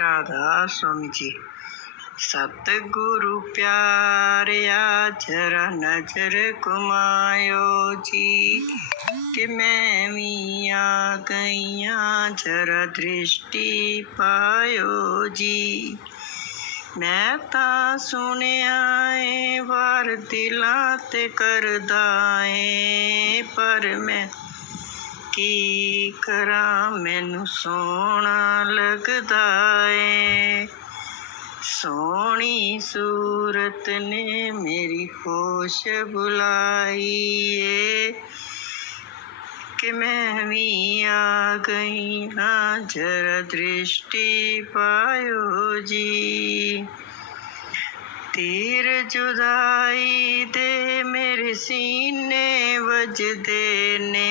राधा स्वामी जी। सतगुरु प्यारिया जरा नजर घुमायो जी, कि मैं भी आ गईया जरा दृष्टि पायो जी। मैं तां सुनिया ए वार दिलां ते करदा ए, पर मैं की करा मैनू सोहना लगदा ए। सोहनी सूरत ने मेरी होश बुलाई ए, कि मैं भी आ गई हाँ जरा दृष्टि पायो जी। तीर जुदाई दे मेरे सीने वजदे ने,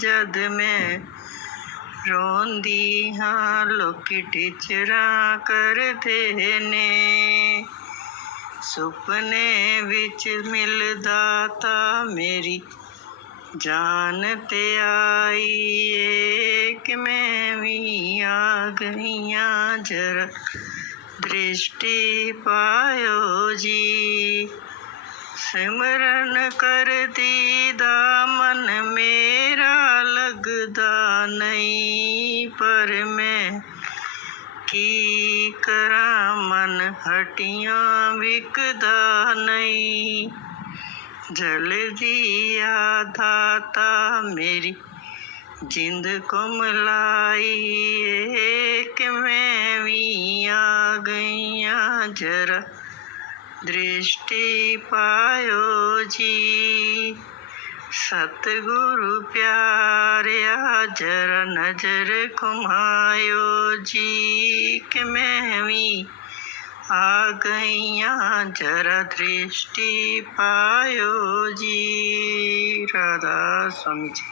जद मैं रोंदी हाँ लोकी टिचरा करदे ने। सुपने विच मिलदा ता मेरी जान ते आई ए, कि मैं भी आ गईया जरा दृष्टि पायो जी। सिमरन करदी दा मन मेरा लगदा नहीं, पर मैं की करा मन हटियां विकदा नहीं। जल्दी आ दाता मेरी जिंद कुमलाई ए, कि मैं भी आ गईया जरा दृष्टि पायो जी। सतगुरु प्यारिया जरा नजर घुमायो जी, कि मैं भी आ गईया जरा दृष्टि पायो जी। राधा स्वामी जी।